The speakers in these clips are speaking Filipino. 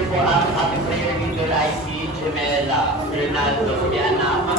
leader po, ang ating prayer leader ay si Gemela Fernando. Sige, anak.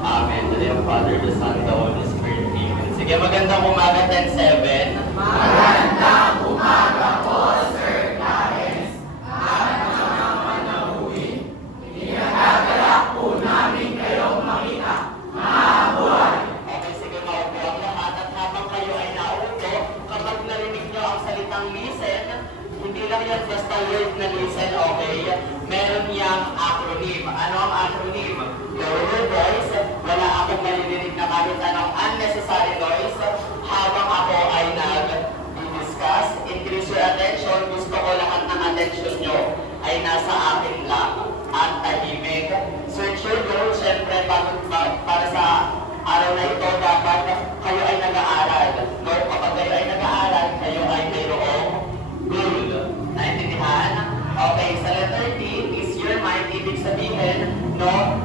Amen. To the Father, the Son, the Holy Spirit. Amen. Sige, magandang umaga, 10-7. Magandang umaga po, Sir Clarence. At mga manauhin, inihagalak po namin kayong makita. Mabuhay! Okay, sige, maupo ang lahat. At habang kayo ay naupo, kapag narinig nyo ang salitang listen, hindi lang yan basta word na listen, okay? Meron niyang acronym. Ano ang acronym? Lower your voice. Wala akong maririnig na kahit anong unnecessary noise habang ako ay nag-discuss. Increase your attention. Gusto ko lahat ng attention nyo ay nasa akin lang at tahimik. Search your goal. Siyempre, para sa araw na ito, dapat kayo ay nag-aaral. No? Kapag kayo ay nag-aaral, kayo ay mayroong goal. Naintindihan? Okay, sa letter D, is your mind. Ibig sabihin, no?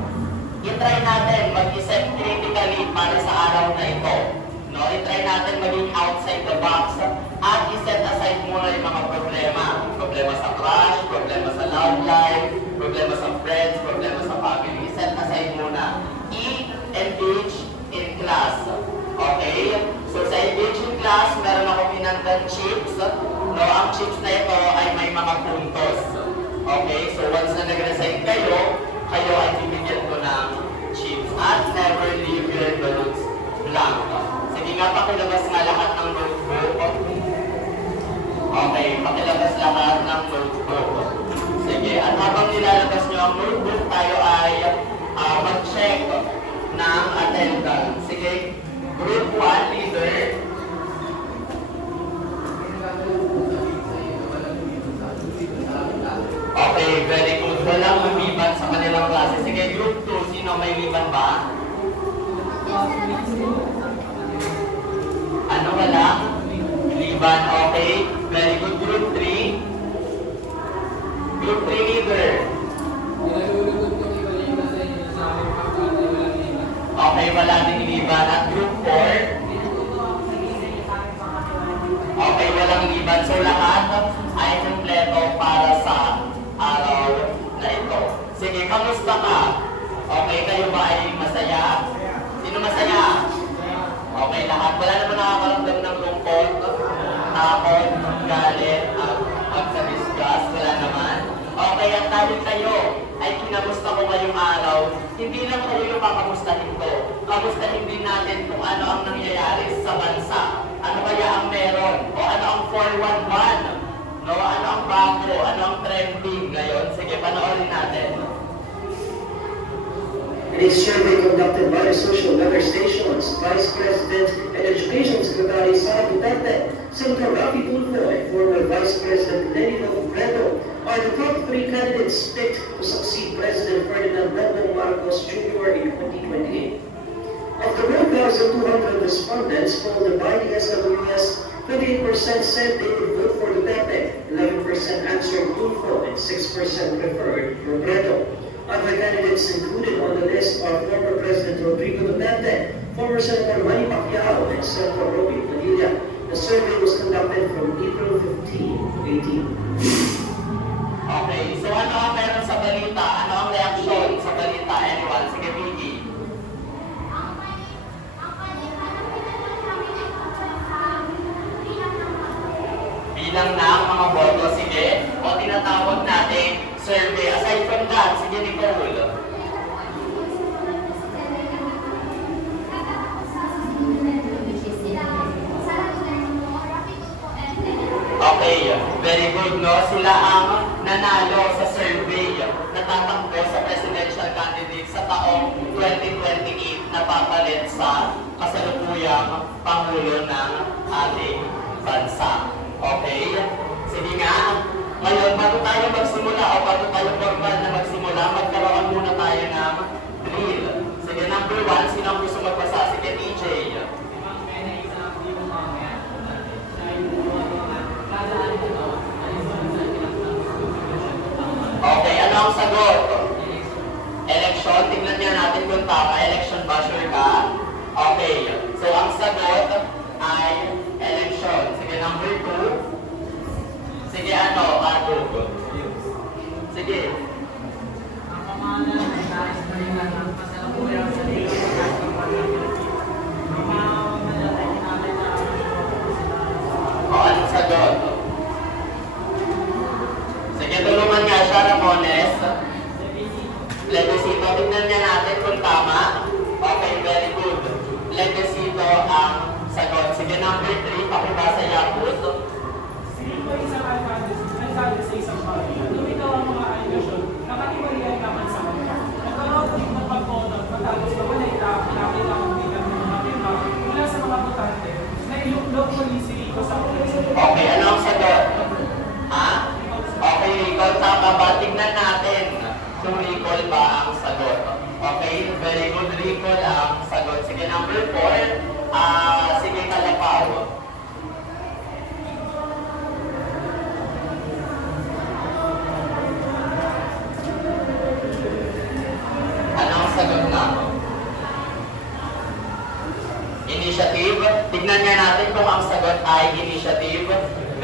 I-try natin mag-isip critically para sa araw na ito. No? I-try natin maging outside the box at i-set aside muna yung mga problema. Problema sa crush, problema sa love life, problema sa friends, problema sa family. I-set aside muna. I-engage in class. Okay? So sa engage in class, meron akong pinandan chips. No? Ang chips na ito ay may mga puntos. Okay? So once na nag-resign kayo, kayo ay bibigyan ko ng chips at never leave your notes blank. Sige nga, pakilabas nga lahat ng notebook. Okay, pakilabas lahat ng notebook. Sige, at habang nilalabas nyo ang notebook, tayo ay mag-check ng attendance. Sige, group 1 leader. Okay, very good. Walang lumiban sa kanilang klase. Sige, group 2, sino may liban ba? Ano wala? Liban, okay. Very good. Group 3. Group 3 leader. Okay, wala ding liban. At group 4. Okay, walang liban. So lahat ay kompleto para sa araw na ito. Sige, kamusta ka? Okay, kayo ba ay masaya? Sino masaya? Okay, lahat. Wala naman nakakaramdam ng lungkot, takot, galit, at sa disgust. Wala naman. Okay, at dahil kayo ay kinamusta ko ngayong araw, hindi lang kayo yung kakamustahin ko. Kamustahin din natin kung ano ang nangyayari sa bansa. Ano kaya ang meron? O ano ang 411? No, ano ang bago? Ano ang trending ngayon? Sige, panoorin natin. In a survey conducted by the social weather stations, Vice President and Education Secretary Sara Duterte, Senator Rafi Tulfo, and former Vice President Lenny Robredo are the top 3 candidates picked to succeed President Ferdinand Bongbong Marcos Jr. in 2028. Of the 1,200 respondents polled by the SWS, 28% said they would vote for Duterte, 11% answered Tulfo, and 6% preferred Robredo. Other candidates included on the list are former President Rodrigo Duterte, former Senator Manny Pacquiao, and Senator Robby Padilla. The survey was conducted from April 15 to 18. Okay, so ano ang meron sa balita? Ano ang reaksyon sa balita? Anyone? Sige, Vicky. Bilang ng mga boto, sige. O tinatawag natin survey. Aside from that, sige, Nicole. Okay, very good, no? Sila ang nanalo sa survey, natatakbo sa presidential candidate sa taong 2028 na napapalit sa kasalukuyang Pangulo ng ating bansa. Okay? Sige nga, ngayon, bago tayo magsimula o bago tayo formal na magsimula, magkaroon muna tayo ng drill. Sige, number 1, sino ang gusto magbasa? Sige, TJ. Okay, ano ang sagot? Election, tingnan niya natin kung tama. Election ba? Sure ka? Okay, so ang sagot ay election. Sige, number 2. Sige, ano? Adog. Sige. Ang pamahalaan ay nais na rin ang kasalukuyang sa likas at kapalaran. Ang pamahalaan ay kinalay na O, anong sagot? Sige, tulungan nga siya, Ramones. Plebiscito, tignan niya natin kung tama. Okay, very good. Plebiscito ang sagot. Sige, number 3, pakibasa Yakut. Hindi ko isang alcalde sa isang bayan. Lumitaw ang mga aligasyon na katiwalian naman sa kanya. Nagkaroon din ng pagboto matapos na wala pinakita ang bilang ng mga tema mula sa mga botante na iluklog muli si Rico sa Pilipinas. Okay, ano ang sagot? Ha? Okay, recall, tama ba? Tignan natin kung recall ba ang sagot. Okay, very good, recall ang sagot. Sige, number 4, sige, Kalapaw. Ano ang sagot na? Initiative. Tignan nga natin kung ang sagot ay initiative.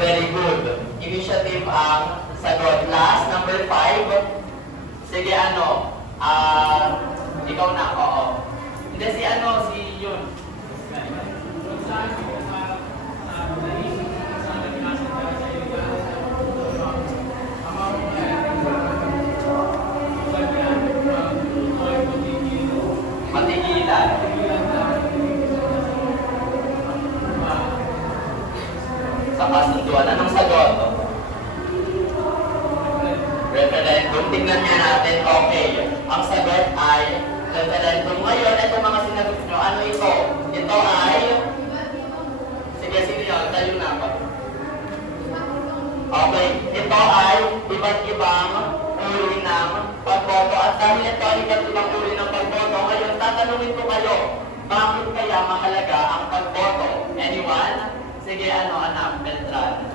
Very good. Initiative ang sagot. Last, number 5. Sige, ano? Ikaw na, oo. Hindi, si ano, si yun. Matigilan. Sa kasunduan. Anong sagot? Referendum. Tingnan niya natin. Okay. Ang sagot ay referendum. Ngayon, ito mga sinagot nyo. Ano ito? Ito ay... Sige, sino yun? Tayo na ako. Okay. Ito ay iba't ibang uri ng pagboto. At dahil ito ay iba't ibang uri ng pagboto, ngayon tatanungin ko kayo, bakit kaya mahalaga ang pagboto? Anyone? Sige, ano, anak, Beltran.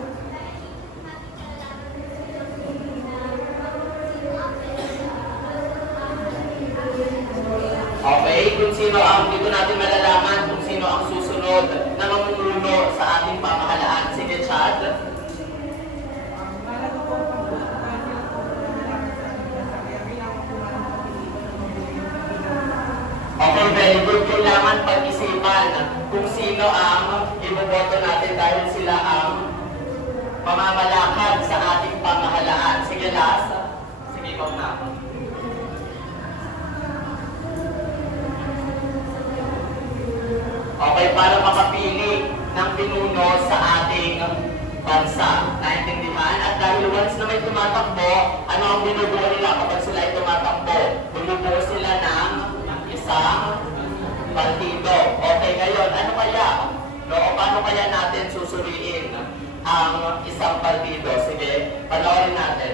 Okay, kung sino ang, dito natin malalaman kung sino ang susunod na mamumuno sa ating pamahalaan. Sige, Chad. Okay, very good. Kailangan pag-isipan kung sino ang iboboto natin dahil sila ang pamamalakad sa ating pamahalaan. Sige, last. Sige, ikaw na. Okay, para makapili ng pinuno sa ating bansa. Naintindihan? At dahil once na may tumatakbo, ano ang binubuo nila kapag sila ay tumatakbo? Binubuo sila ng isang partido. Okay, ngayon, ano kaya? No, paano kaya natin susuriin ang isang partido? Sige, panoorin natin.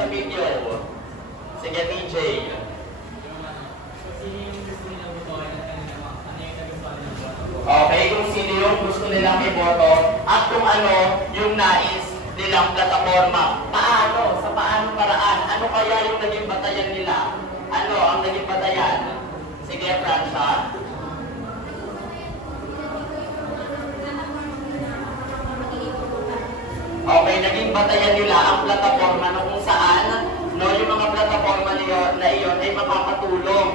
sa video. Sige, TJ. Sino yung gusto nilang butuhin at ano yung nagustuhan nilang butuhin? Okay, kung sino yung gusto nilang iboto at kung ano yung nais nilang plataforma. Paano? Sa paano paraan? Ano kaya yung naging batayan nila? Ano ang naging batayan? Sige, Francia. Okay, naging batayan nila ang plataforma na kung saan yung mga plataforma na iyon ay makakatulong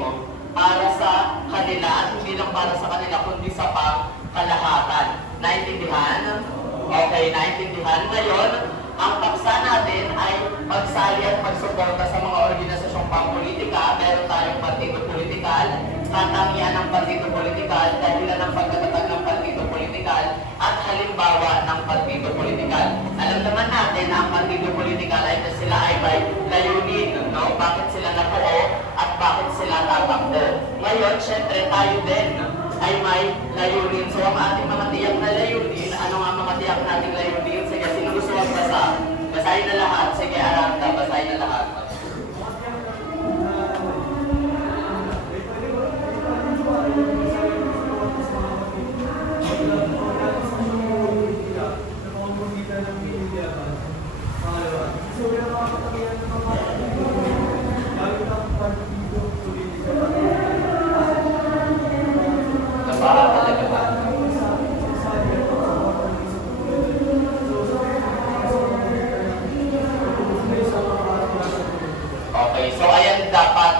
para sa kanila at hindi lang para sa kanila kundi sa pangkalahatan. Naintindihan? Okay, naintindihan. Ngayon, ang paksa natin ay pagsali at pagsuporta sa mga organisasyong pampolitika. Meron tayong partido politikal, katangian ng partido politikal, dahilan ng pagkatatag ng partido politikal, at halimbawa ng partido politikal. Alam naman natin na ang partido politikal ay sila ay may layunin, no? Bakit sila nabuo at bakit sila tatakbo. Ngayon, syempre tayo din ay may layunin. So ang ating mga tiyak na layunin, ano nga mga tiyak nating layunin? Sige, sino gusto magbasa? Basahin na lahat. Sige, Aranda, basahin na lahat. Nabara talaga ba? Okay, so ayan dapat,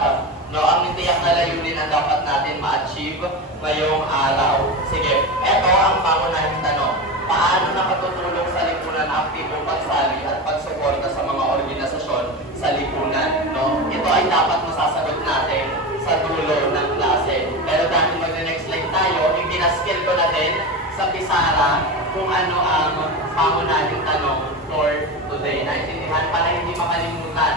no, ang tiyak na layunin ang dapat natin ma-achieve ngayong araw. Sige, eto ang pangunahing tanong. Paano nakatutulong sa lipunan ang aktibong pagsali at pagsuporta sa mga organisasyon sa lipunan, no? Ito ay dapat masasagot natin sa dulo ng klase. Pero dahil mag-next slide tayo, ipinaskill ko na din sa Pisara kung ano ang pangunahing tanong for today. Naintindihan para hindi makalimutan.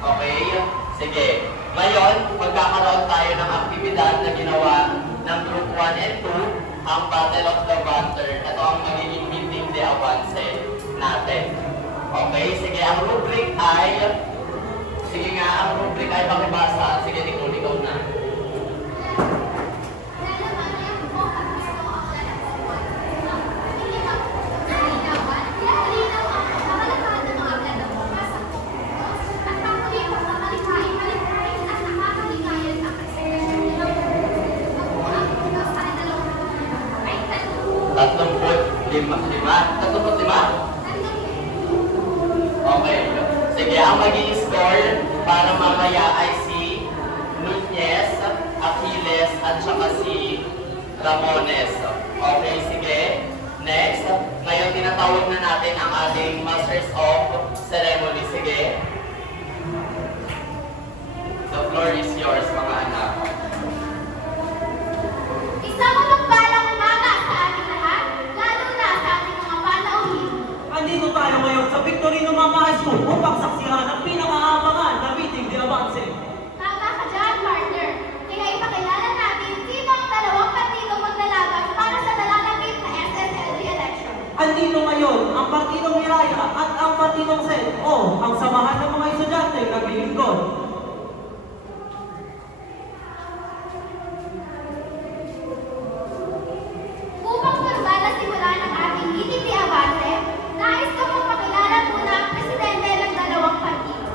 Okay? Sige. Ngayon, magkakaroon tayo ng aktibidad na ginawa ng Group 1 and 2, ang Battle of the Banter. Ito ang magiging meeting de avance natin. Okay? Sige, ang rubric ay... Sige nga, ang rubric ay pakibasa. Sige, Nicole, ikaw na. Lima? Okay. Sige, ang magiging score para mamaya ay si Nunez, Aquiles, at saka si Ramones. Okay, sige. Next, ngayon tinatawag na natin ang ating Masters of Ceremony. Sige. The floor is yours, mga anak. Isang mapagpalang umaga sa ating lahat, lalo na sa ating mga panauhin. Andito tayo ngayon sa Victorino Mama High School upang saksihan ang pinakaabangan na meeting de avance. Tama ka dyan, partner. Kaya ipakilala natin sino ang dalawang partido maglalaban para sa nalalapit na SSLD election. Andito ngayon ang Partidong Miraya at ang Partidong Sen o ang samahan ng mga estudyante naglilingkod. Upang formal na simulan ang ating meeting de avance, nais ko magpakilala muna ang presidente ng dalawang partido.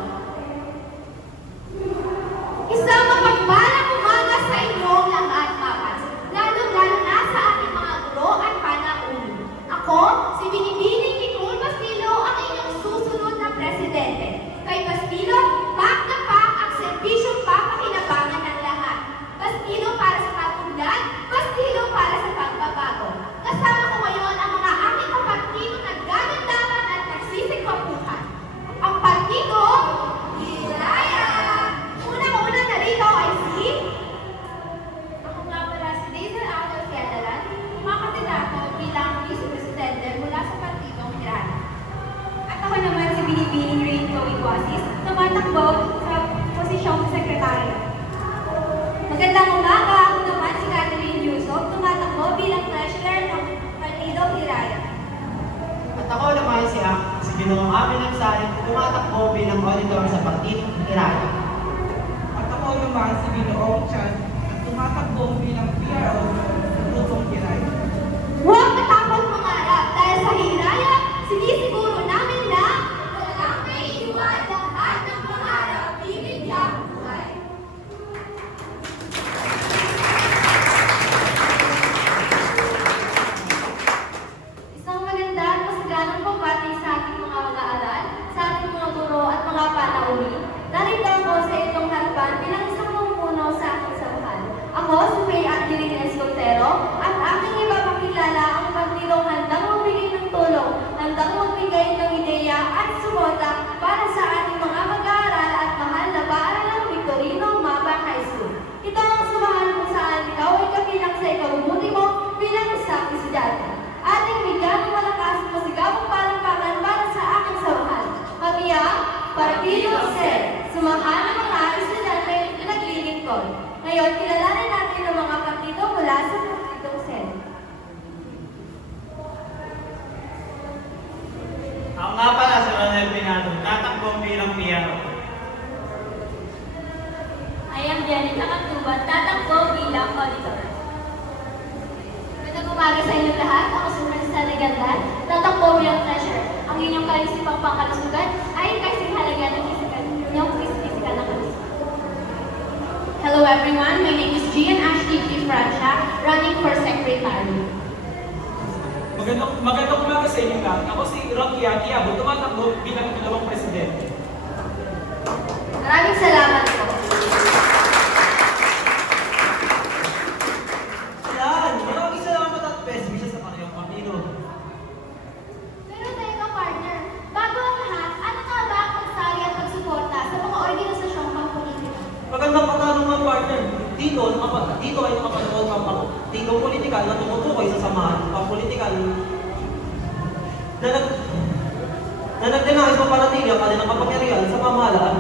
Isang mapagpalang umaga sa inyong lahat, papas, lalo-lalo na sa ating mga guro at panauhin. Ako, si Binibining Nicole Bastilo, ang inyong susunod na presidente. Kay Bastilo, back na back ang serbisyong papakinabangan ng lahat. Bastilo para sa pag-unlad, Bastilo para sa pagbabago. Kasama ko ngayon ang mga aking kapartido na gagandaman at nagsisigwapuhan. Ang partido, Hiraya! Unang-una narito ay si... Ako nga pala si Daisel Angel Fiadalan, makakandidato bilang vice-presidente mula sa partidong Hiraya. At ako naman si Binibining Rain Chloe Quasis, tumatakbo sa posisyong sekretaryo. Magandang umaga, ako naman si Catherine Yusuf, tumatakbo bilang treasurer ng Partido Hiraya. At ako naman si Ginoong Ami Nagsarin, tumatakbo bilang auditor sa Partidong Hiraya. At ako naman si Ginoong Chan, tumatakbo bilang PRO sa Luzon, Kiray. Huwag matakot mangarap dahil sa hiraya, sinisiguro namin na walang may iwan lahat ng pangarap bibigyan buhay. Isang maganda at masaganang pagbati sa ating mga mag-aaral, sa ating mga guro at mga panauwi. Narito ako sa itong harapan bilang isang pumupuno sa aking samahan. Ako si Faye Angeline Escotero at aking ipapakilala ang partidong handang magbigay ng tulong, handang magbigay ng ideya at suporta para sa ating mga mag-aaral at mahal na paaralang Victorino Mapa High School. Ito ang samahan kung saan ikaw ay kabilang sa ikabubuti mo bilang isang estudyante. Ating bigyan ng malakas at masigabong palakpakan para sa aking samahan. Kami ang Partido SED, samahan ng mga estudyante na naglilingkod. Ngayon, kilalanin natin ang mga partido mula sa Partidong SED. Ako nga pala si Ronel Pinado, tatakbo bilang PRO. I am Janica Catuban, tatakbo bilang auditor. Magandang umaga sa inyong lahat. Ako si Marisa Legandan, tatakbo bilang treasurer. Ang inyong karisipang pangkalusugan ay kasing halaga ng inyong fisikal na kalusugan. Hello everyone, my name is Gian Ashley G. Francia, running for secretary. Magandang umaga sa inyo lahat. Ako si Rocky Atiabo, tumatakbo bilang ikalawang presidente. Maraming salamat po. Yan! Maraming salamat at best wishes sa kanyang partido. Pero teka partner, bago ang lahat, ano nga ba ang pagsali at pagsuporta sa mga organisasyong pangpolitika? Magandang katanungan, partner. Dito ay nakapanood ng partidong politikal na tumutukoy sa samahan pang-politikal na nagdenais mapanatili ang kanilang kapangyarihan sa pamahalaan.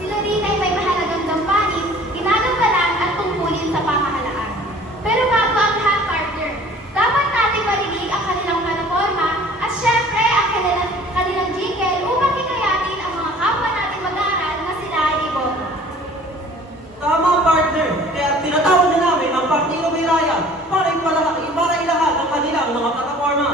Sila rin ay may mahalagang gampanin, ginagampanan at tungkulin sa pamahalaan. Pero bago ang lahat, partner, dapat natin marinig ang kanilang plataforma at syempre ang kanilang jingle upang hikayatin ang mga kapwa natin mag-aaral na sila ay iboto. Tama, partner. Kaya tinatawag na namin ang Partidong Hiraya para ilahat ang kanilang mga plataforma.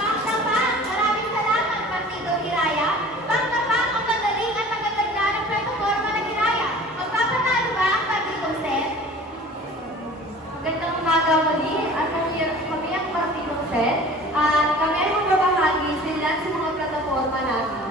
Pangtapang, maraming salamat, Partido Hiraya. Pangtapang ang magaling at magaganda ng plataforma ng Hiraya. Magpapatalo ba ang Partidong Sen? Magandang umaga muli at kami ang Partidong Sen at kami ay magbabahagi sila sa mga plataforma namin.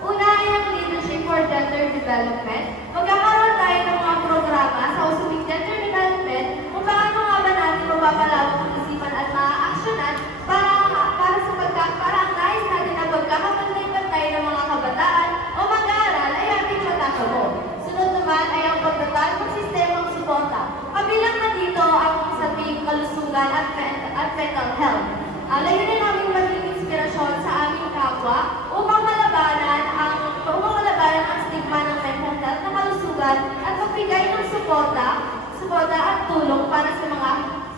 Una ay ang Leadership for Gender Development. Magkakaroon tayo ng mga programa sa usaping gender development kung paano nga ba natin mapapalawak ang isipan at maaaksyonan para ang nais natin na pagkakapantay-pantay ng mga kabataan o mag-aaral ay ating matatamo. Sunod naman ay ang pagtatag ng sistemang suporta. Kabilang na dito ang usaping kalusugan at mental health. Layunin namin maging inspirasyon sa aming kapwa upang malabanan ang stigma ng mental health na kalusugan at magbigay ng suporta at tulong para sa mga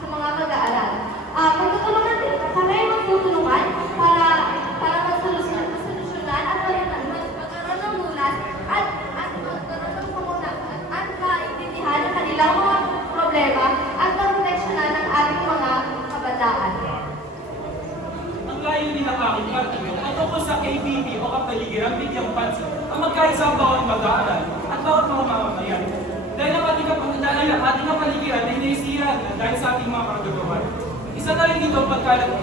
mag-aaral. Magtutulungan din kami magtutulungan para magsolusyonan at magkaroon ng lunas at magkaroon ng pamunan at maintindihan ang kanilang mga problema at maproteksyonan ang ating mga kabataan. Ang layunin ng aking partido ay tungkol sa KBP o kapaligiran bigyang pansin ang magkaisa ang bawat mag-aaral at bawat mga mamamayan. Dahil ang ating kapaligiran ay naisihan dahil sa ating mga kagagawan. Isa na rin dito ang pagkalat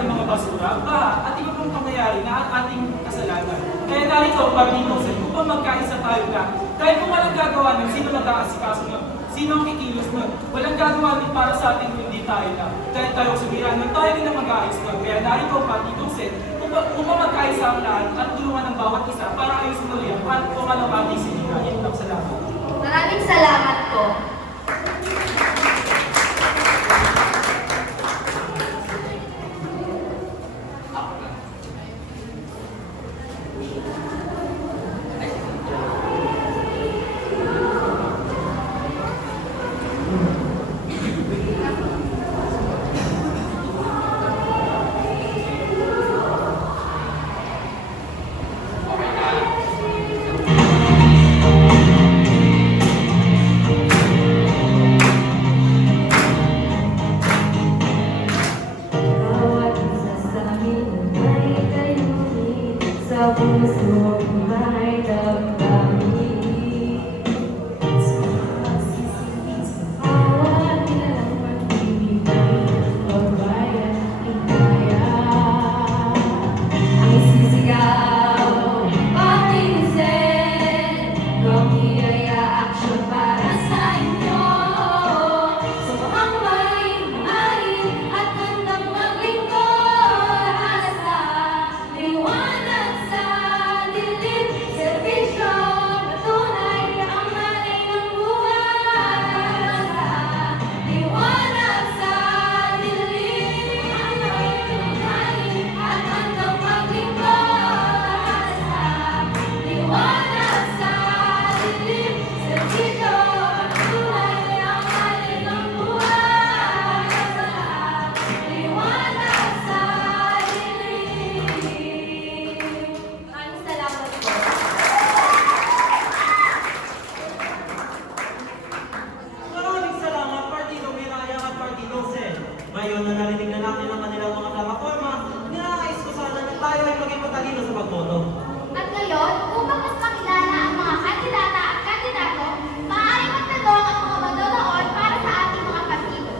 ng mga basura, baha at iba pang pangyayari na ating kasalanan. Kaya narito ang Partido Sen upang magkaisa tayo na dahil kung walang gagawa nun, sino mag-aasikaso nun? Sino ang kikilos nun? Walang gagawa nun para sa ating hindi tayo na. Dahil tayo sumiran nun, tayo din ang mag-aayos nun. Kaya narito ang Partido Sen upang magkaisa ang lahat at tulungan ng bawat isa para ayusin ulit at kung ano ating sinigay. Salamat. Maraming salamat po. Bawat isa sa amin ay kayunin sa puso may damdamin. Bawat nilalang pag-ibig pagbayan hikaya. Ang sisigaw, Partido Sen, kami ay aaksyon para sa inyo. Sa mga maling at handang maglingkod sa liwanag sa dilim, serbisyo patunay ang malay ng buhay. Sa liwanag sa dilim, ang malay at handang maglingkod sa liwanag sa dilim, serbisyo patunay ang malay ng buhay. Liwanag sa dilim. Maraming salamat po. Maraming salamat, Partido Hiraya at Partido Sen. Ngayon na narinig na natin ang kanilang mga plataforma, ninanais ko sana na tayo ay maging matalino sa pagboto. At ngayon, upang mas makilala ang mga kandidata at kandidato, maaaring magtanong ang mga manonood para sa ating mga partido.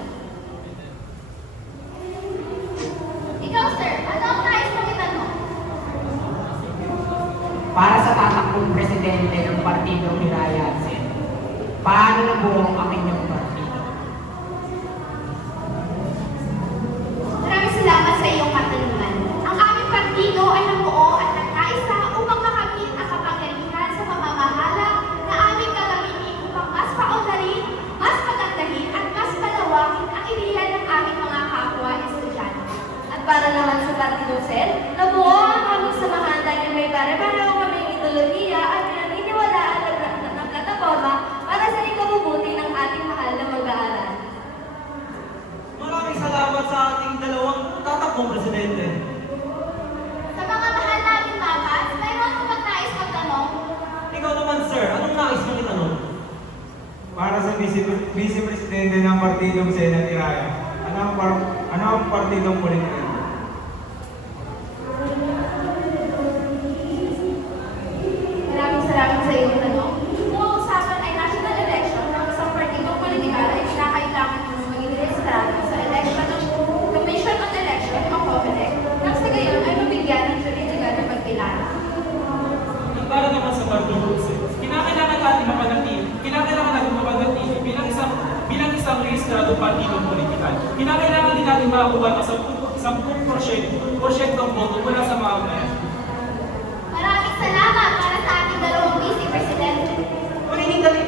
Ikaw, sir, ano ang nais mong itanong? Para sa tatakbong presidente ng Partido Hiraya at Sen, paano nabuo ang inyong partido? Maraming salamat sa iyong katanungan. Ang aming partido ay nabuo at nagkaisa upang makamit ang kapangyarihan sa pamamahala na aming gagamitin upang mas paunlarin, mas pagandahin at mas palawakin ang ilihan ng aming mga kapwa estudyante. At para naman sa Partido Sen, nabuo ang aming samahan dahil may pare-pareho kaming ideolohiya at pinaniniwalaan ng plataforma nais mong itanong? Para sa Vice Presidente ng Partidong Senate Iraya, ano ang partidong politika? Maraming salamat sa iyong tanong. Kung ang usapan ay national election ng isang partidong politikal ay kinakailangan nyo maging rehistrado sa election ng Commission on Election o COMELEC nang sa gayon ay mabigyan ng juridical na pagkilala. Para naman sa partido, kinakailangan natin mapanatili bilang isang rehistrado partidong politikal. Kinakailangan din natin makakuha ng 10% ng boto mula sa mga bayan. Maraming salamat para sa ating dalawang Vice Presidente.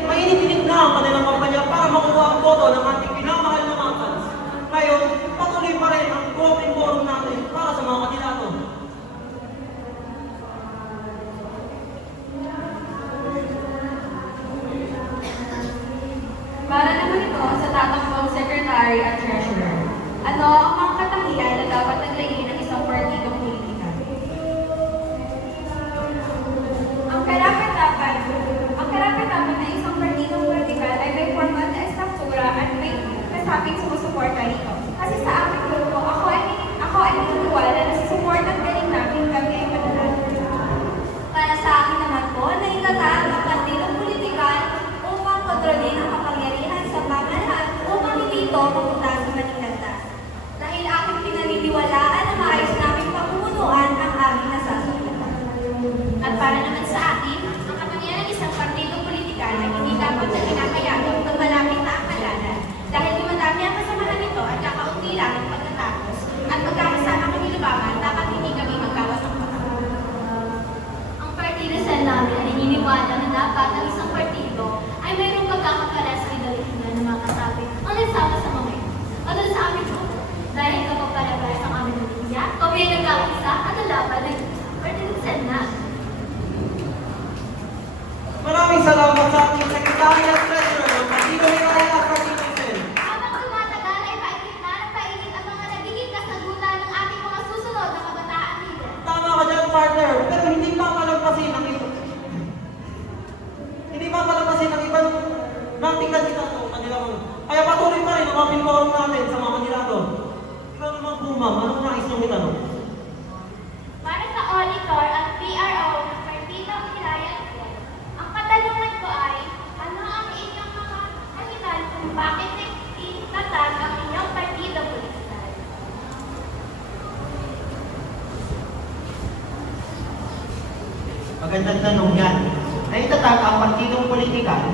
Mainitinit na ang kanilang kampanya para makuha ang boto ng ating pinamahal na mga fans. Ngayon, patuloy pa rin ang open forum natin para sa mga kandidato. Para naman ito sa tatakbong Secretary at Treasurer. Ano ang mga katangian na dapat naglagay ng isang partidong politikal? Ang karapat-dapat ng isang partidong politikal ay may formal na estruktura at may kasabing sumusuporta nito. Kasi sa aming grupo, ako ay naniniwala na sa support at galing namin kami ay mananalo. Para sa akin naman po, naitatag ang partidong politikal upang kontrolin ang kapangyarihan sa pamahalaan upang hindi ito mapunta sa malinlandas. Dahil aking pinaniniwalaan na maayos naming pamumunuan ang aming nasasakupan. At para naman sa akin, ang kapangyarihan ng isang partidong politikal ay hindi dapat na kinakayagap ng malapit na akalanan. Dahil dumadami ang kasamahan nito at kakaunti lang ang pagkatapos. At magkakasama kami lumaban, dapat hindi kami magkawas ng patang. Ang partido sa namin ay naniniwala na dapat ang isang partido ay mayroong pagkakakalas sa idalihan ng mga kasabi ang nagsama sa mga ito. At sa aming grupo, dahil kapag palabas ang aming pamilya, kami ay nagkakaisa at lalaban ng partido sa namin. Maraming salamat sa ating Secretary at Treasurer ng Partido Miraya at Partido Sen. Habang tumatagal ay painit ang mga nagiging kasagutan ng ating mga susunod na kabataan leader. Tama ka dyan, partner, pero hindi papalampasin ang ibang nating kandidato kanilang. Kaya patuloy pa rin ang open forum natin sa mga kandidato. Ikaw naman po, ma'am, anong nais mong itanong? Para sa auditor at PRO ng Partidong Miraya, ang katanungan ko ay, ano ang inyong mga dahilan kung bakit itatag ang inyong partido politikal? Magandang tanong yan. Naitatag ang partidong politikal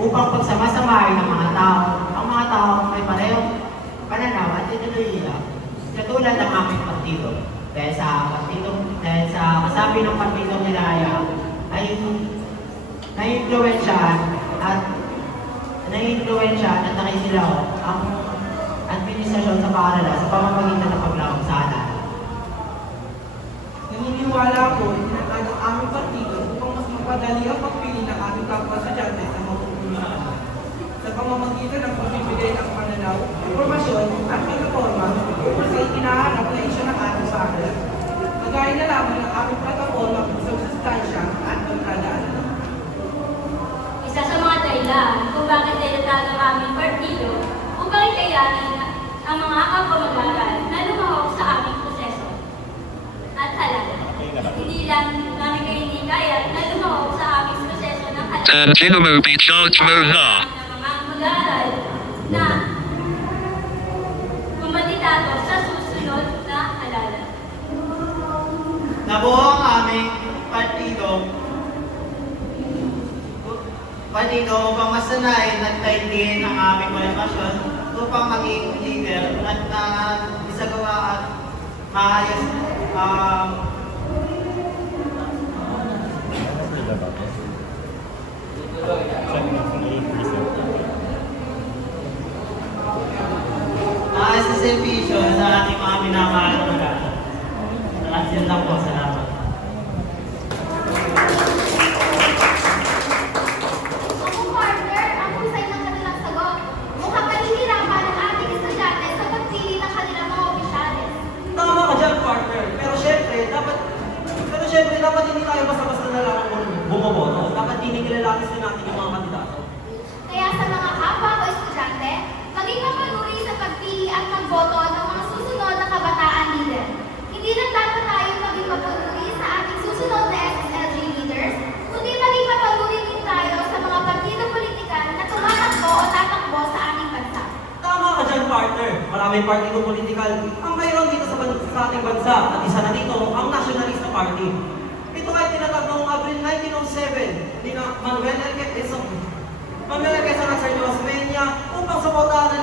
upang pagsama-samahin ng mga tao, ang mga tao may parehong pananaw at ideolohiya katulad ng aming partido. Dahil sa kasabi ng partidong Miraya ay naiimpluwensyahan at nakisilaw ang administrasyon sa paaralan sa pamamagitan ng paglawak sa alaala. Naniniwala ko na ang aming partido upang mas mapadali ang pagpili ng aming kapwa estudyante sa mapupunaan. Sa pamamagitan ng pagbibigay ng pananaw, impormasyon at plataforma upang sa ikinahanap na isyu ng ating paaralan. Kagaya na lamang ng aming plataforma sa sustansya at pagkadaanan. Isa sa mga dahilan kung bakit nilatag ang aming partido upang ikayanin ang mga kapamag-aral na lumahok sa aming proseso. At halaga, hindi lang namin kayo hindi kaya na lumahok sa aming proseso ng halaga. Tantinamo Charge Mona. Ng mga mag-aaral na kumandidato sa susunod na halaga. Nabuo ang aming partido upang masanayin at kaintindihin ang aming kwalifikasyon upang maging leader at isagawa at maayos sa servisyo sa ating mga minamahal na mag-aaral. At yun lang po, salamat. Ako, partner, ang husay ng kanilang sagot. Mukhang nahihirapan ang ating estudyante sa pagpili ng kanilang mga opisyalis. Tama ka dyan, partner. Pero syempre, dapat hindi tayo basta-basta na lang bumoboto. Dapat dinikilalakis din natin yung mga lamang tayong maging mapaguri sa ating susunod na SSLG leaders, kundi maging mapaguri din tayo sa mga partido politikal na tumatakbo o tatakbo sa ating bansa. Tama ka dyan, partner. Maraming partido politikal ang mayroon dito sa ating bansa at isa na dito ang Nationalista Party. Ito ay tinatag noong Abril 1907 ni Manuel L. Quezon ng Sergio Osmeña upang suportahan ang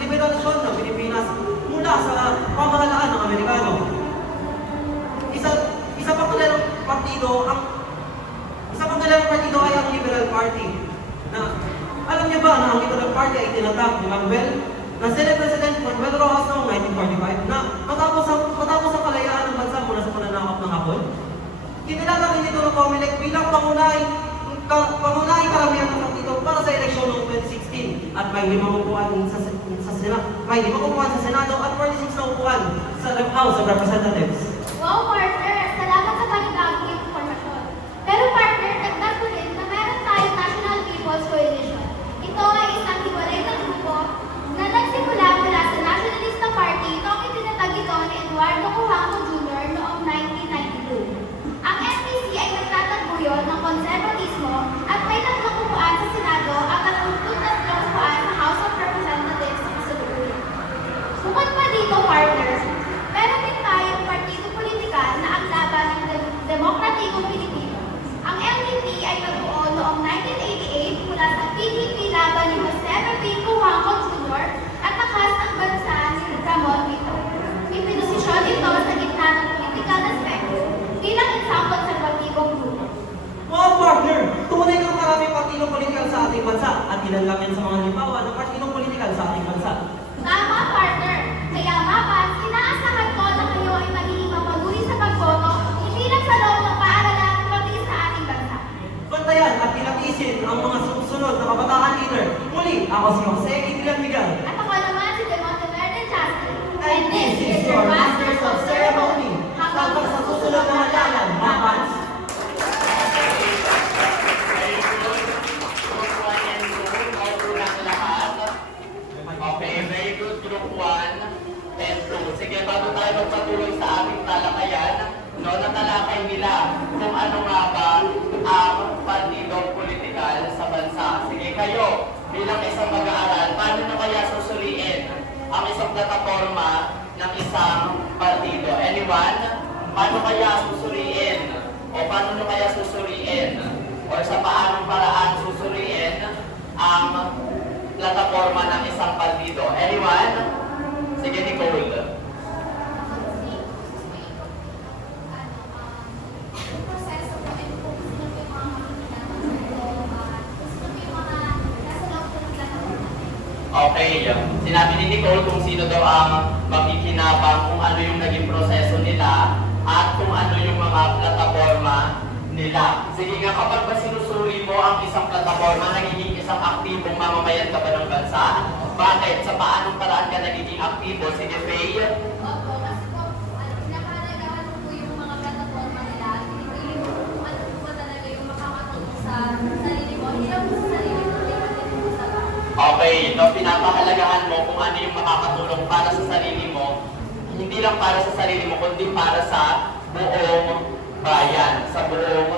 liberasyon ng Pilipinas mula sa pamahalaan ng Amerikano. Isa pang kilalang partido ay ang Liberal Party. Alam niyo ba na ang Liberal Party ay tinatag ni Senate President Manuel Rojas noong 1945 na matapos ang kalayaan ng bansa mula sa pananakop ng Hapon? Kinilala rin ito ng COMELEC bilang pangunahing karamihan ng partido para sa eleksyon noong 2016 at may 5 upuan sa Senado at 46 na upuan sa House of Representatives. Wow, partner! Salamat sa panibagong impormasyon. Pero partner, dagdag ko rin na meron tayong National People's Coalition. Ito ay isang hiwalay na grupo na nagsimula mula sa Nationalista Party noong itinatag ito ni Eduardo Cuauhtémoc Jr. noong 1992. Ang NPC ay nagtataguyod ng konservatismo at may 3 upuan sa Senado at 33 upuan sa House of Representatives sa kasalukuyan. Bukod pa dito, partners, meron din tayong partido politikal na ang laban ng Demokratikong Pilipino. Ang LDP ay nabuo noong 1988 mula sa PDP laban ni Jose Martin Cuauhtémoc Jr. at nakas ng bansa ni Ramon Vito. Ipinusisyon ito sa gitna ng politikal na spectrum bilang isang konserbatibong grupo. Mga partner, tunay ng maraming partidong politikal sa ating bansa at ilan lang yan sa mga halimbawa ng partidong politikal sa ating bansa. Tama, partner. Kaya mapas, inaasahan ko na kayo ay magiging mapaguri sa pagboto hindi lang sa loob ng paaralan pati sa ating bansa. Bantayan at pinatisin ang mga susunod na kabataan leader. Muli, ako si Jose Adrian Miguel. At ako naman si Demonte Verde Chastity. And this is your Masters of Ceremony. Hanggang sa susunod na halalan, mapas. Okay, very good. Group 1 and 2. Sige, bago tayo magpatuloy sa aming talakayan, natalakay nila kung ano nga ba ang partidong politikal sa bansa. Sige, kayo, bilang isang mag-aaral, paano na kaya susuriin ang isang plataforma ng isang partido? Anyone? Paano kaya susuriin? O paano na kaya susuriin? O sa paanong paraan susuriin ang plataforma ng isang partido? Anyone? Sige, Nicole. Okay, sinabi ni Nicole kung sino daw ang makikinabang, kung ano yung naging proseso nila, at kung ano yung mga plataforma nila. Sige nga, kapag ba sinusuri mo ang isang plataforma, nagiging isang aktibong mamamayan ka ba ng bansa? Bakit? Sa paanong paraan ka nagiging aktibo? Sige, Faye. Opo, kasi po, pinapahalagaan ko po yung mga plataforma nila. Pinipili ko kung ano po talaga yung makakatulong sa sarili mo. Hindi lang po sa sarili mo, hindi po sa bahay. Okay, pinapahalagahan mo kung ano yung makakatulong para sa sarili mo, hindi lang para sa sarili mo, kundi para sa buong bayan, sa buong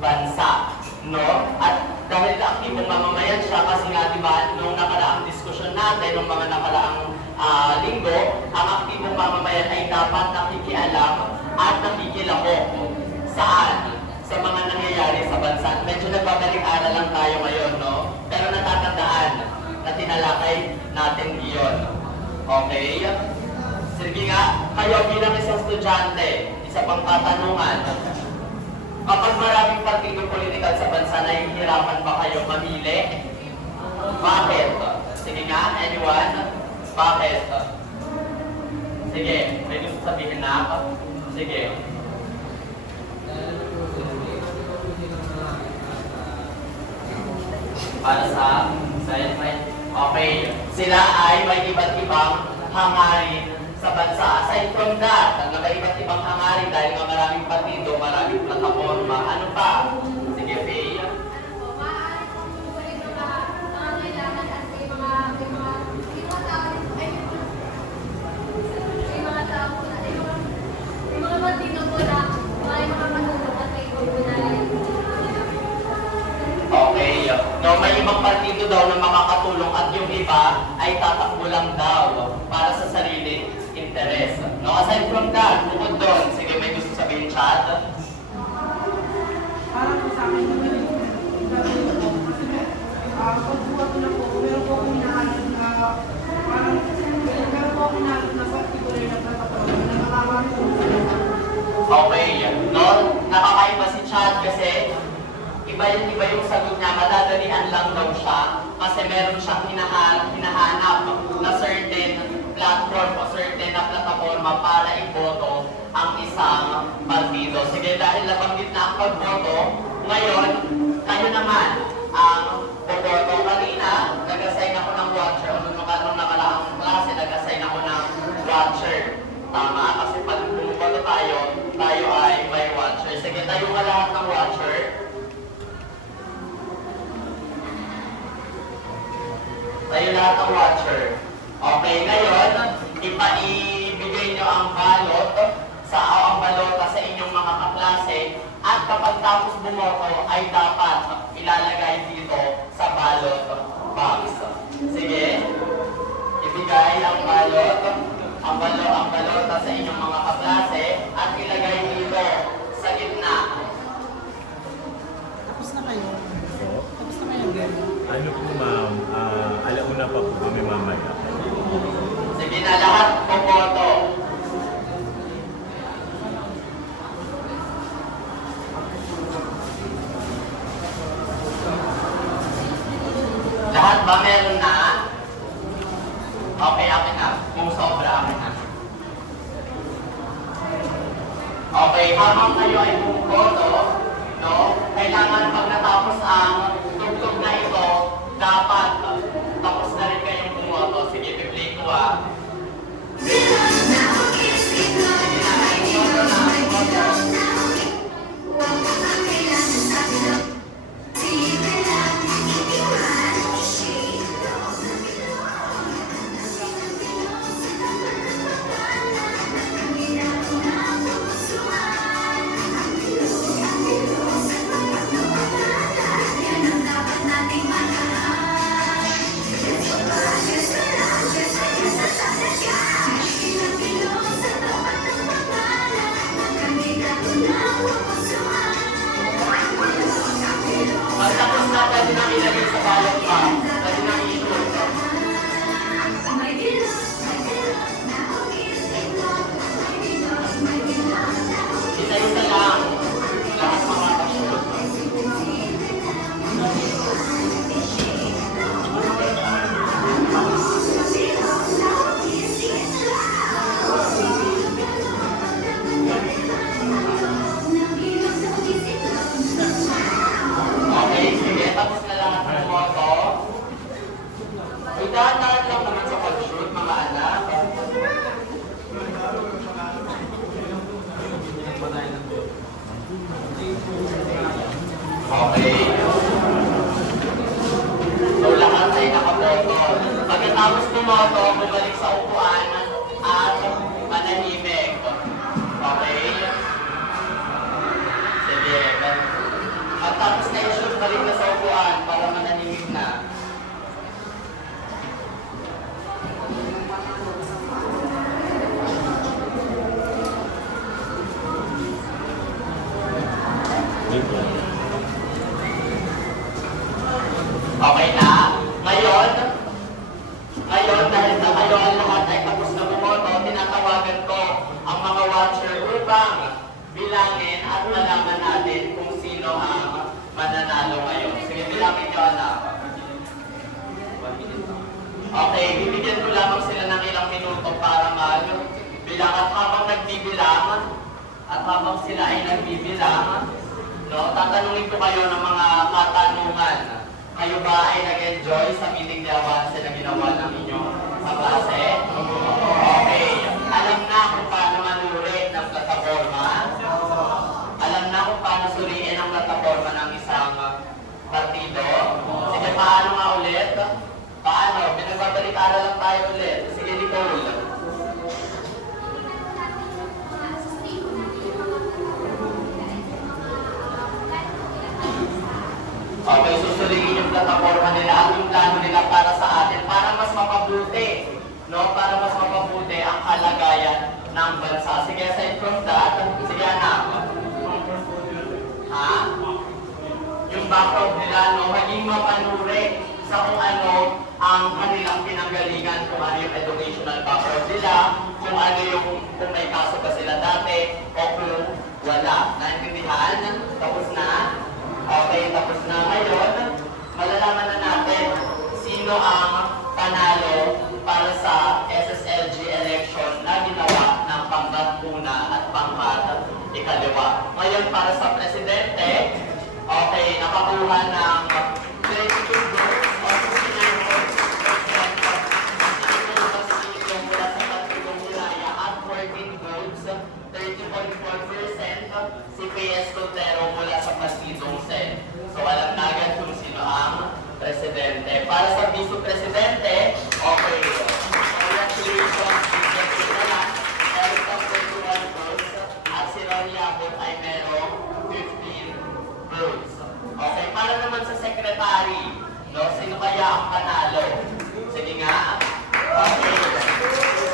bansa, no? At dahil aktibong mamamayan siya, kasi nga diba, nung nakaraang diskusyon natin, nung mga nakaraang linggo, ang aktibong mamamayan ay dapat nakikialam at nakikilahok. Saan? Sa mga nangyayari sa bansa. Medyo nagbabalik-aral lang tayo ngayon, no? Pero natatandaan na tinalakay natin iyon. Okay? Sige nga, kayo bilang isang estudyante, isa pang katanungan, kapag maraming partidong politikal sa bansa, nahihirapan ba kayo mamili? Bakit? Sige nga, anyone? Bakit? Sige, may gusto sabihin na ako? Sige. Para sa okay, sila ay may iba't ibang hangarin sa bansa. Aside from that, may iba't ibang hangarin dahil nga maraming partido, maraming plataforma. Ano pa? Sige, Faye. Maaari po po yung mga kailangan at may mga tao rin po, may mga tao po, may mga No, may ibang partido daw na makakatulong at yung iba ay tatakbo lang daw para sa sarili interes. No, aside from that, bukod doon, sige, may gusto sabihin, Chad? Para po sa akin, gagawin ko. Kasi pagbuhat ko na po, meron po akong hinahanap na parang meron po akong hinahanap na particular na plataforma na nakakawin po sila. Okay, no? Nakakaiba si Chad kasi iba yung sagot niya, madadalian lang daw siya kasi meron siyang hinahanap na certain platform o certain na plataforma para iboto ang isang partido. Sige, dahil nabanggit na ang pagboto, ngayon, kayo naman ang boboto. Kanina, nag-assign ako ng watcher o nung nakalaang klase, nag-assign ako ng watcher. Tama? Kasi pag bumuboto tayo ay may watcher. Sige, tayo nga lahat ng watcher. Tayo lahat ng watcher. Okay, ngayon, ipaibigay nyo ang balot ang balota sa inyong mga kaklase at kapag tapos bumoto ay dapat ilalagay dito sa balot box. Sige, ibigay ang balota sa inyong mga kaklase at ilagay dito sa gitna. Tapos na kayo. Tapos na kayo, girl. Ano po ma'am, alauna pa po kami mamaya. Sige na, lahat bumoto. Lahat ba meron na? Okay, akin na. Kung sobra, akin na. Okay, habang kayo ay bumoto, no? Kailangan pag natapos ang tugtog na ito, dapat tapos na rin kayong bumoto. Sige, bibli ko Pagtapos na, pwede nang ilagay sa balot pa. Pwede nang i-shoot. Isa-isa lang. Lahat makakashoot. Okay, sige. Tapos na lahat ng moto. Dahan-dahan lang naman sa pag-shoot, mga anak. Okay. So, lahat ay nakaboto. Pagkatapos tumoto, bumalik sa upuan at manahimik. Okay? Sige. At tapos na i-shoot, balik na sa upuan para manahimik na. Okay na? Ngayon, dahil na kayo ang lahat ay tapos na bumoto, tinatawagan ko ang mga watcher upang bilangin at malaman natin kung sino ang mananalo ngayon. Sige, bilangin nyo, anak. Okay, bibigyan ko lamang sila ng ilang minuto para magbilang at habang nagbibilang at habang sila ay nagbibilang, no, tatanungin ko kayo ng mga katanungan. Kayo ba ay nag-enjoy sa meeting ni Avance na ginawa ng inyo sa klase? Okay. Alam na kung paano manuri ng plataforma? Alam na kung paano suriin ang plataforma ng isang partido? Sige, paano nga ulit? Paano? Pinagbabalik-aral lang tayo ulit. Sige, Nicole. Okay, susuriin yung plataforma no, para mas mapabuti ang kalagayan ng bansa. Sige, aside from that, sige anak. Ha? Yung background nila, no, maging mapanuri sa kung ano ang kanilang pinanggalingan, kung ano yung educational background nila, kung ano yung, kung may kaso ba sila dati, o kung wala. Naintindihan? Tapos na? Okay, tapos na. Ngayon, malalaman na natin sino ang panalo para sa SSLG election na ginawa ng pangkat-una at pangkat-ikaliwa. Ngayon, para sa presidente, okay, nakakuha ng 22 votes o 69 votes mula sa Patigong Wilaya at 14 votes, 30.4% si PS Cotero mula sa Patigong Sen. So alam na agad kung sino ang presidente. Para sa vice-presidente, okay, congratulations, meron pang 21 votes at si Rory Abot ay merong 15 votes. Okay, para naman sa secretary, no, sino kaya ang panalo? Sige nga. Okay.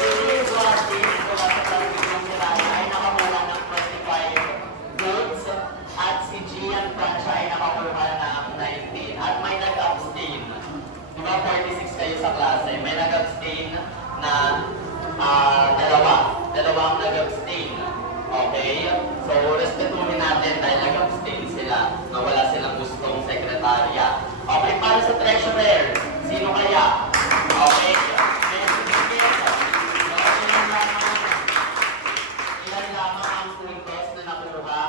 Si Duarte mula sa Patigong Wilaya ay nakakuha ng 25 votes at si Gian Francia ay nakakuha ng 19 at may nag-abstain. Di ba 46 kayo sa klase? May nag-abstain na dalawa ang nag-abstain. Okay? So, respetuhin natin dahil nag-abstain sila na wala silang gustong sekretarya. Okay, para sa treasurer, sino kaya? Okay. Ilan lamang ang puntos na nakuha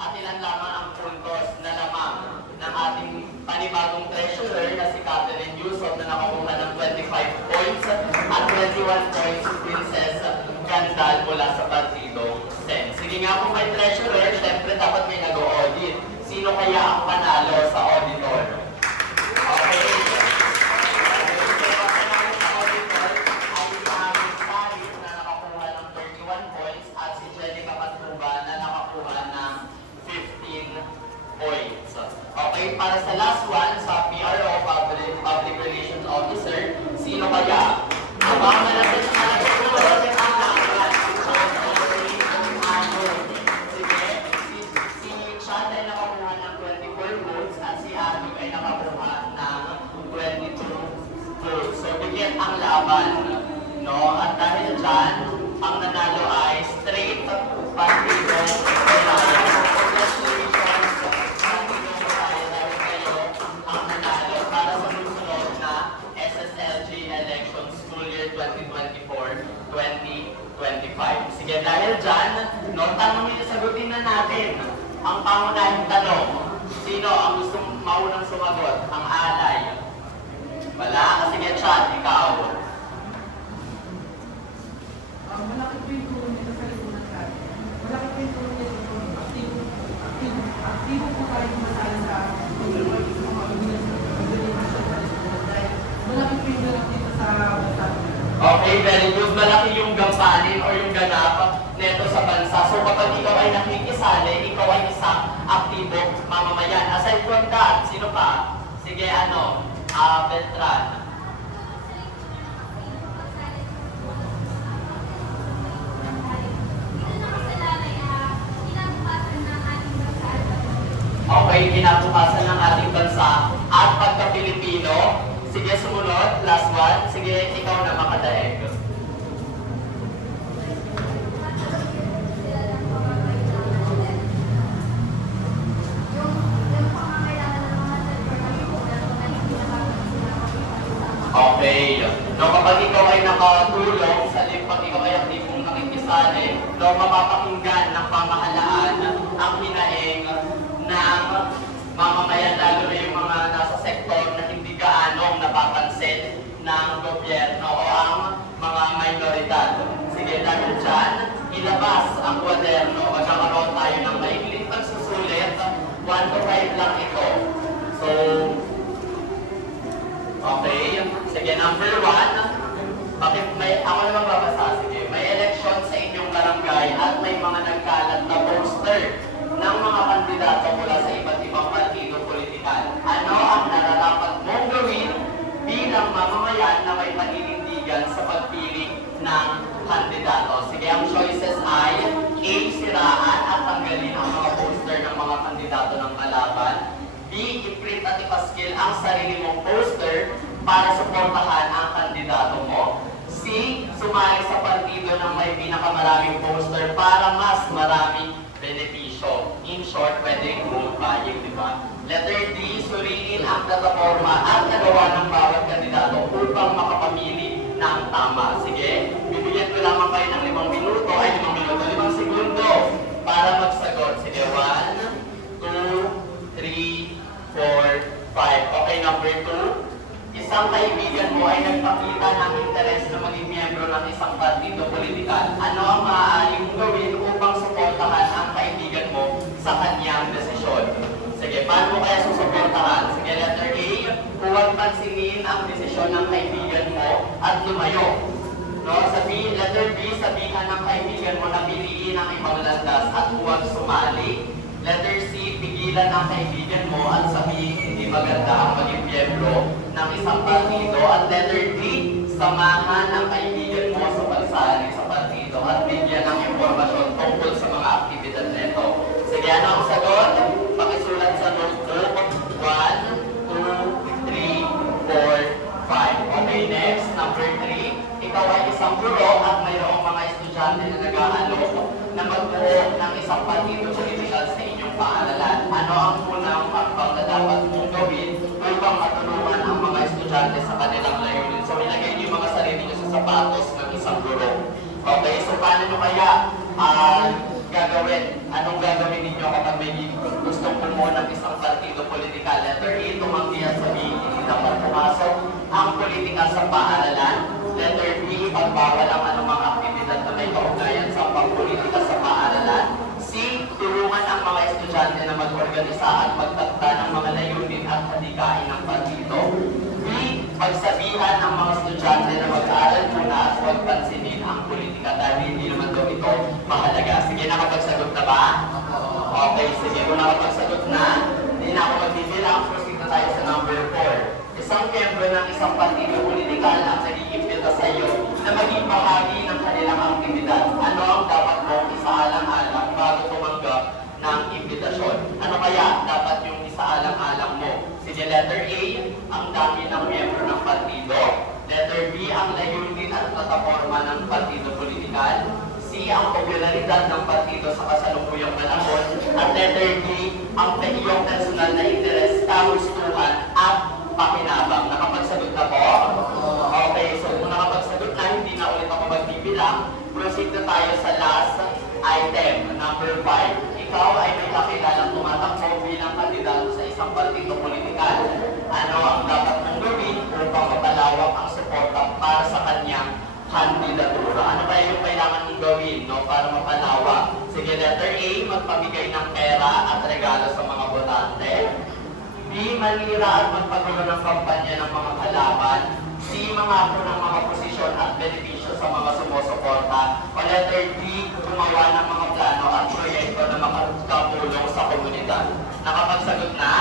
at ilan lamang ang puntos na lamang ng ating panibagong treasurer na si Catherine Yusuf na nakakuha ng 25 points at 21 points si Princess Gandal mula sa Partido Sen. Sige nga kung may treasurer, syempre dapat may nag-audit. Sino kaya ang panalo sa auditor? Okay. Na nakakuha ng 31 points at si Jenica Patruba na nakakuha ng 15 points. Okay, para sa last one, sa PRO, Public Relations Officer, sino kaya? Mga malapit na malapit ang lahat. Sige, si Chad ay nakakuha ng 24 votes at si Adog ay nakakuha ng 22 votes. So, bigyan ang laban. No? At dahil dyan, ang nanalo ay straight Partido Wilaya. Congratulations, Partido Wilaya, dahil kayo ang nanalo para sa susunod na SSLG election school year 2024-2025. Sige, dahil dyan, no, tanongin, sagutin na natin ang pangunahing tanong. Sino ang gustong maunang sumagot? Ang alay. Wala? Sige, Chad, ikaw. Malaki po yung tulong nito sa lipunan natin. Malaki po yung tulong nito kung aktibo po tayo masali sa mga organisasyon sa lipunan dahil malaki po yung ganap dito sa bansa. Okay, very good. Malaki yung gampanin o yung ganap neto sa bansa. So kapag ikaw ay nakikisali, ikaw ay isang aktibo mamamayan. Aside from that, sino pa? Sige, Beltran. Okay, kinabukasan ng ating bansa at pagka-Pilipino. Sige, sumunod. Last one. Sige, ikaw na makadaig. Okay. No, kapag ikaw ay nakatulong sa pag ikaw ay aktibong nakikisali, no, mapapakinggan ng pamahalaan ang hinaing ng mamamayan, lalo na yung mga nasa sektor na hindi gaanong napapansin ng gobyerno o ang mga minoridad. Sige, dahil dyan, ilabas ang kwaderno. Magkakaroon tayo ng maikling pagsusulit. 1 to 5 lang ito. So, okay. Sige, number 1. Bakit ako naman babasa? Sige, may election sa inyong barangay at may mga nagkalat na poster ng mga kandidato mula sa iba't ibang partido politikal. Ano ang nararapat mong gawin bilang mamamayan na may paninindigan sa magpaskil ang sarili mong poster para suportahan ang kandidato mo. C. Sumali sa partido ng may pinakamaraming poster para mas maraming benepisyo. In short, pwedeng vote buying, di ba? Letter D. Suriin ang plataforma at nagawa ng bawat kandidato upang makapamili ng tama. Sige, bibigyan ko lamang kayo ng 5 minuto, 5 segundo para magsagot. Sige, 1, 2, 3, 4, 5. Okay, number 2. Isang kaibigan mo ay nagpakita ng interes na maging miyembro ng isang partido politikal. Ano ang maaari mong gawin upang suportahan ang kaibigan mo sa kanyang desisyon? Sige, paano mo kaya susuportahan? Sige, letter A, huwag pansinin ang desisyon ng kaibigan mo at lumayo. No? Letter B, sabihan ng kaibigan mo na piliin ang ibang landas at huwag sumali. Letter C, pigilan ang kaibigan mo at sabihin hindi maganda ang maging miyembro ng isang partido. At letter D, samahan ang kaibigan mo sa pagsali sa partido at bigyan ng impormasyon tungkol sa mga aktibidad nito. Sige, ano ang sagot? Pakisulat sa notebook. 1, 2, 3, 4, 5. Okay, next. Number 3. Ikaw ay isang guro at mayroong mga estudyante na nag-aalok na magbuo ng isang partido political sa inyong paaralan. Ano ang unang hakbang na dapat mong gawin upang matulungan ang mga estudyante sa kanilang layunin? So, ilagay niyo yung mga sarili niyo sa sapatos ng isang guro. Okay, so paano nyo kaya gagawin? Anong gagawin ninyo kapag may gustong bumuo ng isang partido politikal? Letter A, tumanggi at sabihin hindi dapat pumasok ang politika sa paaralan. Letter B, pagbawal ang anumang aktibidad na may kaugnayan sa pagpolitika sa paaralan. C, tulungan ang mga estudyante na mag-organisa at magtakda ng mga layunin at hadikain ng partido. B, pagsabihan ang mga estudyante na mag-aaral muna at huwag pansinin ang politika dahil hindi naman daw ito mahalaga. Sige, nakapagsagot na ba? Okay, sige, kung nakapagsagot na, hindi na ako magbibilang. Proceed na tayo sa number 4. Isang miyembro ng isang partido politikal ang nag-iimbita sa iyo na maging bahagi ng kanilang aktibidad. Ano ang dapat mong isaalang-alang bago tumanggap ng imbitasyon? Ano kaya dapat yung isaalang-alang mo? Sige, letter A, ang dami ng miyembro ng partido. Letter B, ang layunin at plataforma ng partido politikal. C, ang popularidad ng partido sa kasalukuyang panahon. At letter D, ang iyong personal na interes, kagustuhan at pakinabang. Nakapagsagot na po? Okay, so kung nakapagsagot na, hindi na ulit ako magbibilang. Proceed na tayo sa last item, number 5. Ikaw ay may kakilalang tumatakbo bilang kandidato sa isang partido politikal. Ano ang dapat mong gawin upang mapalawak ang suporta para sa kanyang kandidatura? Ano ba yung kailangan mong gawin para mapalawak? Sige, letter A, magpamigay ng pera at regalo sa mga botante. B, manira at magpagulo ng kampanya ng mga kalaban. C, mangako ng mga posisyon at benepisyo sa mga sumusuporta. O letter D, gumawa ng mga plano at proyekto na makatulong sa komunidad. Nakapagsagot na?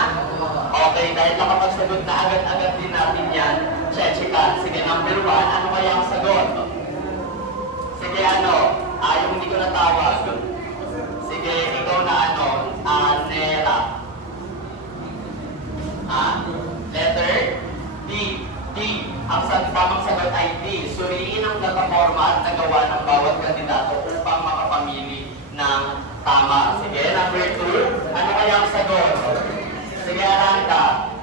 Okay, dahil nakapagsagot na, agad-agad din natin yan. Chechikan. Sige, number 1, ano kaya ang sagot? Sige, yung hindi ko natawag. Sige, ikaw na Nera. Letter D. Ang tamang sagot ay D. Suriin ang plataforma at nagawa ng bawat kandidato upang makapamili ng tama. Sige, number 2. Ano kaya ang sagot? Sige, Aranda.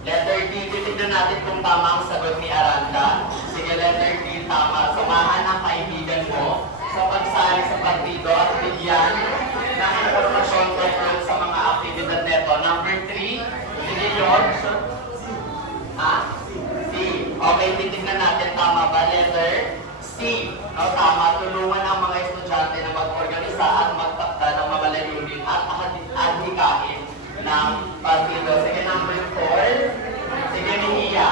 Letter D. Titignan natin kung tama ang sagot ni Aranda. Sige, letter D. Tama. Samahan ang kaibigan mo sa pagsali sa partido at bigyan ng informasyon tungkol sa mga aktibidad neto. Number 3, sige George. C. Okay, titignan natin tama ba? Letter C. Tama. Tulungan ang mga estudyante na mag-organisa at magtakda ng mga layunin at adhikain ng partido. Sige, number 4. Sige, Mihia.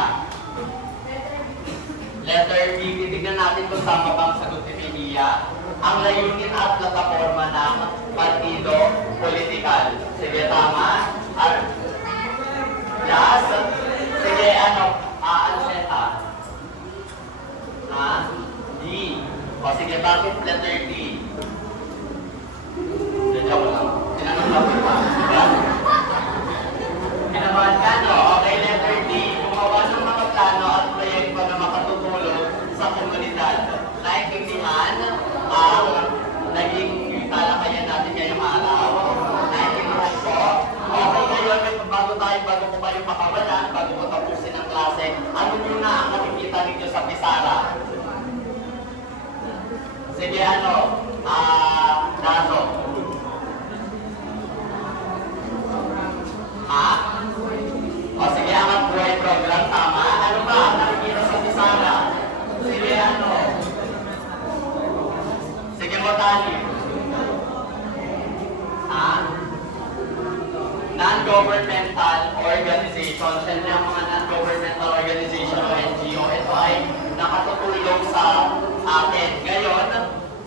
Letter B. Titignan natin kung tama ba ang sagot ni Mihia. Ang layunin at plataforma ng partido politikal. Sige, tama. Last. Sige, Alceta. D. O sige, bakit letter D? Joke lang. Tinanong lang ba? kayo pakawalan bago ko tapusin ang klase. Ano muna ang nakikita ninyo sa pisara? Sige, Dazo. Ha? O sige, angat buhay program, tama. Ano ba ang nakikita sa pisara? Sige, Sige mo, Tali. Ha? Non-governmental organization. Siyempre, ang mga non-governmental organization o NGO, ito ay nakatutulong sa atin. Ngayon,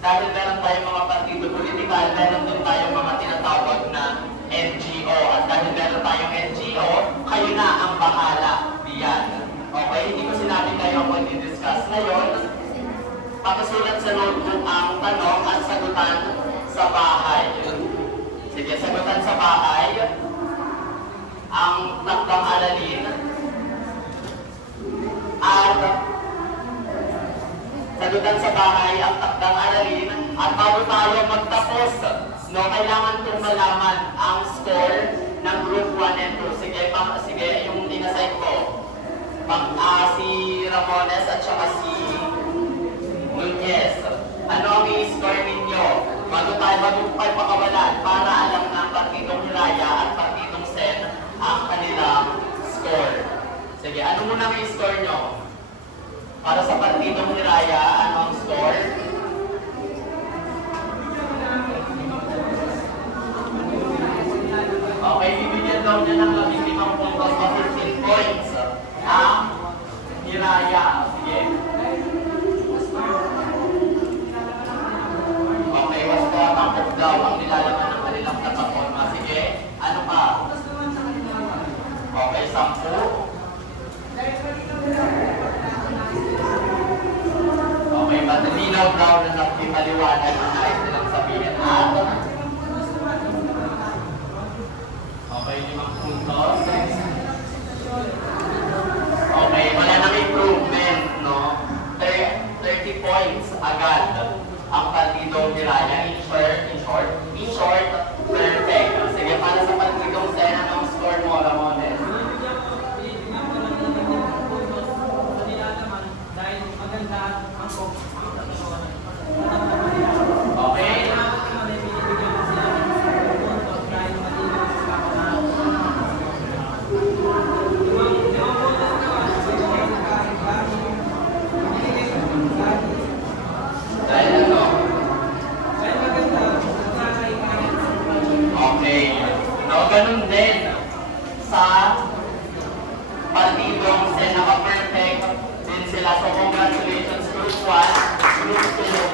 dahil meron tayong mga partido politikal, meron din tayong mga tinatawag na NGO. At dahil meron tayong NGO, kayo na ang bahala diyan. Okay? Hindi ko sinabi kayo ang mag-discuss ngayon. Pakisulat sa notebook ang tanong at sagutan sa bahay. Sige, sagutan sa bahay. Ang takdang aralin at sagutan sa bahay ang takdang aralin at bago tayo magtapos, no, kailangan kong malaman ang score ng group 1 and 2. Sige, yung inassign ko. Si Ramones at saka si Nunez. Ano ang i-score ninyo? Bago tayo pakawalan para alam ng partidong Hiraya at partidong Sen ang kanilang score. Sige, ano muna ang i-score nyo? Para sa partidong Hiraya, ano ang score? Okay, bibigyan daw niya ng 15 puntos o 15 points. Ang Hiraya. Sige. Okay, was tangkop daw ang nilalaman ng kanilang plataforma. Sige, ano pa? Okay, 10. Okay, matalinaw daw na nakipaliwanag ang nais nilang sabihin. At okay, 5 puntos. Okay, wala nang improvement, no? 30 points agad ang partidong Hiraya. In short, perfect. Sige, para sa partidong Sen, anong score mo, Ramones? Dahil maganda ang Okay. Dahil ano? Okay. No, ganun din sa partidong Sen, naka-perfect din sila. So, congratulations, Group 1, Group 2,